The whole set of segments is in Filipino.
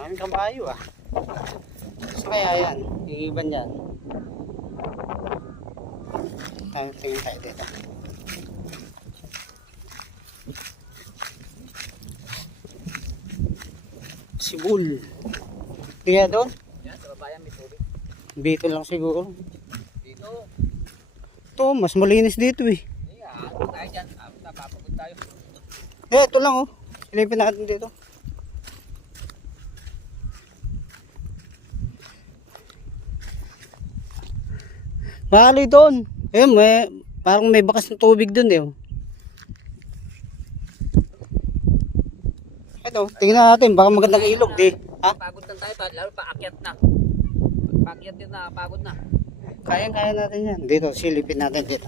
Ang kabayo ah. So kaya yan, yung iba niyan. Tingin tayo dito. Sibul. Kaya doon? Yan, sa babayan may tubig. Dito lang siguro. Dito. Ito, mas malinis dito eh. Ano tayo dyan? Napapagod tayo. Ito lang oh. Silipin natin dito. Bali doon. Parang may bakas ng tubig doon eh. Ito, tingnan natin. Baka magandang ilog eh. Ha? Pagod na tayo, lalo paakyat na. Paakyat din na, pagod na. Kaya natin yan. Dito, silipin natin dito.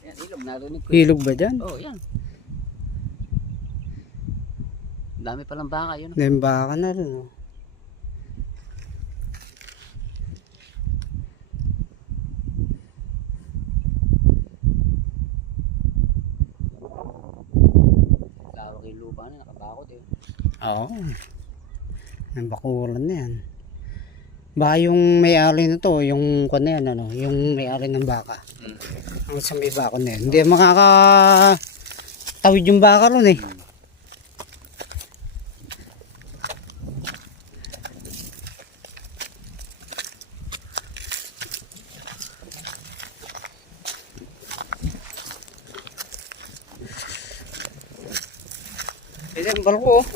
Yan, ilog, narinig ko. Ilog ba dyan? Oh, yan. Dami palang baka yun. Baka na rin oh. Lawak yung lupa na, nakabakot eh. Oo. Ang bakuran na yan. Baka yung may-ari na to, yung kwan na yan, ano, yung may-ari ng baka. Ang sa may baka na yan. Hindi makakatawid yung baka ron eh. Ito yung barko oh.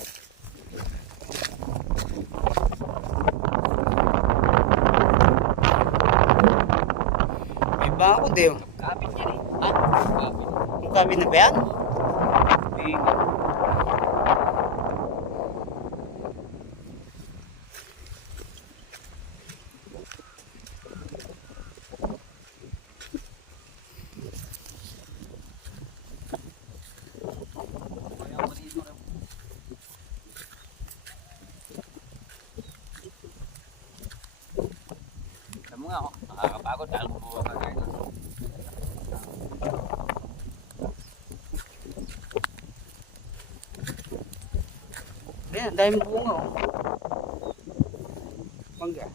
May bako din oh. Kapit yan eh. Ha? Yung kabin na ba yan? Alam mo nga ako, nakakapagod dahil bubuha ka ngayon. Ayan, dahil bunga oh. Mangga.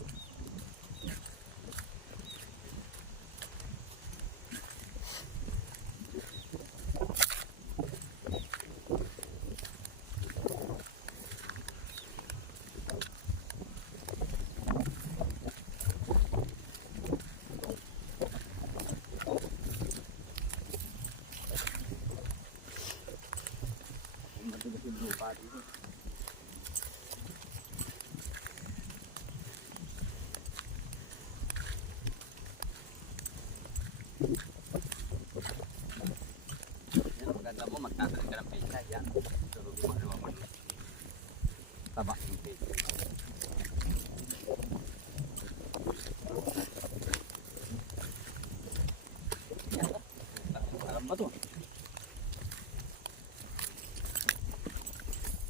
Matigas yung lupa dito. Yan, maganda mo, magtatanim ka ng pesa. Yan, tulog yung mga naman. Tabak yung pesa. Yan, alam ba ito?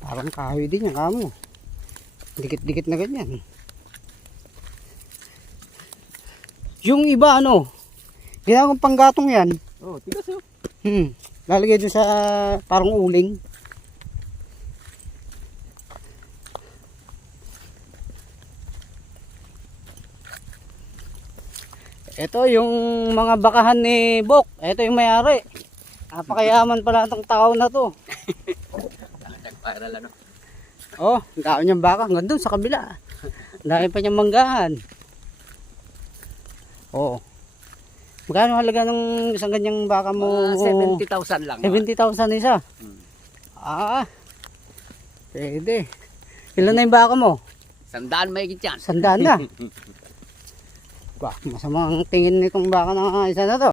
Parang kahoy din yan, kamo. Dikit-dikit na ganyan. Yung iba ano, ginagawang panggatong yan. Oh, tigas yun. Lalagay doon sa parang uling. Ito yung mga bakahan ni Bok. Ito yung may-ari. Napakayaman pala itong tao na to. Nag-viral ano. Oh, ang dami niyang baka. Hanggang doon sa kabila. Dahil pa niyang manggahan. Oo. Magkano halaga ng isang ganyang baka mo? 70,000 lang. 70,000 isa. Pwede. Ilan na yung baka mo? 100 may higit yan. 100 na. Bah, masamang tingin nitong baka na isa na to.